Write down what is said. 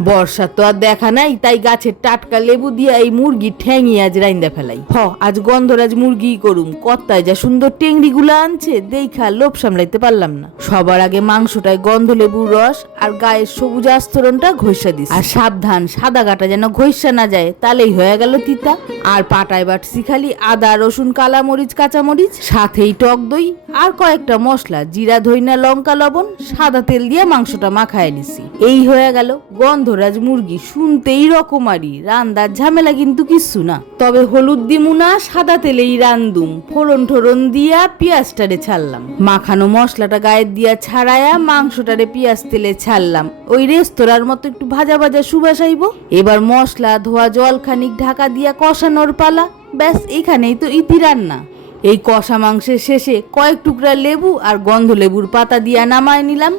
বর্ষা তো আর দেখা নাই, তাই গাছের টাটকা লেবু দিয়া এই মুরগি ঠ্যাঙি আজ রাইন্দা ফেলাই। হ, আজ গন্ধরাজ মুরগি করুম, কত্তায় যা সুন্দর টেংরি গুলা আনছে দেখা লোভ সামলাইতে পারলাম না। সবার আগে মাংসটায় গন্ধ লেবুর রস আর গায়ের সবুজ আস্তরণটা ঘষা দিস। আর সাবধান, সাদা গাটা যেন ঘষা না যায় তাহলেই হয়ে গেল তিতা। আর পাটায় বাটছি খালি আদা, রসুন, কালামরিচ, কাঁচামরিচ, সাথেই টক দই আর কয়েকটা মশলা, জিরা, ধইনা, লঙ্কা, লবণ, সাদা তেল দিয়ে মাংসটা মাখায় নিছি। এই হয়ে গেল গন্ধরাজ মুরগি শুনতেই রকমারি, রান্দার ঝামেলা কিন্তু কিচ্ছু না। তবে হলুদ দিমু না সাদা তেলেই রান্দুম, ফোড়ন ঠোড়ন দিয়া পেঁয়াজটারে ছাড়লাম। মাখানো মশলাটা গায়ের দিয়া ছাড়ায়া মাংসটারে পেঁয়াজ তেলে ছাড়লাম। ওই রেস্তোরাঁর মতো একটু ভাজা ভাজা সুবাস আইব। এবার মশলা, ধোয়া জল খানিক ঢাকা দিয়া কষানোর পালা। ব্যাস, এখানেই তো ইতি রান্না। এই কষা মাংসের শেষে কয়েক টুকরা লেবু আর গন্ধ লেবুর পাতা দিয়া নামায় নিলাম।